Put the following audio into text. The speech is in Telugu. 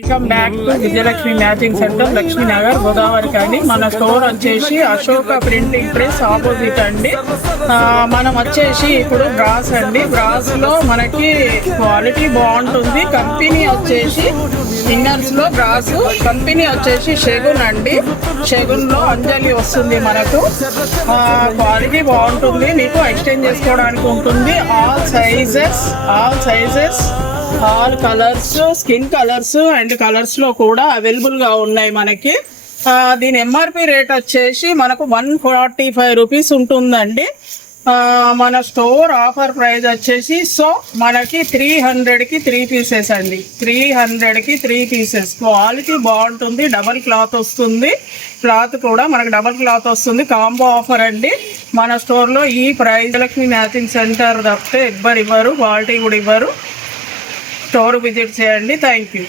Welcome back to Vijayalakshmi matching centre, Lakshmi Nagar, Godavari కానీ. మన స్టోర్ వచ్చేసి అశోక ప్రింటింగ్ ప్రెస్ ఆపోజిట్ అండి. మనం వచ్చేసి ఇప్పుడు బ్రాస్ అండి. బ్రాస్ లో మనకి క్వాలిటీ బాగుంటుంది. కంపెనీ వచ్చేసి ఇన్నర్స్ లో బ్రాస్ కంపెనీ వచ్చేసి షెగున్ అండి. షెగున్ లో అంజలి వస్తుంది మనకు. క్వాలిటీ బాగుంటుంది, మీకు ఎక్స్చేంజ్ చేసుకోవడానికి ఉంటుంది. All sizes all colours, skin colours and colours లో కూడా అవైలబుల్ గా ఉన్నాయి మనకి. దీని ఎంఆర్పి రేట్ వచ్చేసి మనకు 145 రూపీస్ ఉంటుందండి. మన స్టోర్ ఆఫర్ ప్రైస్ వచ్చేసి మనకి 300కి 3 పీసెస్ అండి. 300కి 3 పీసెస్. క్వాలిటీ బాగుంటుంది, డబల్ క్లాత్ వస్తుంది. క్లాత్ కూడా మనకు డబల్ క్లాత్ వస్తుంది. కాంబో ఆఫర్ అండి. మన స్టోర్లో ఈ ప్రైస్ లక్ష్మి మ్యాచింగ్ సెంటర్ తప్పితే ఎవ్వరు ఇవ్వరు, క్వాలిటీ కూడా ఇవ్వరు. స్టోర్ విజిట్ చేయండి. Thank you.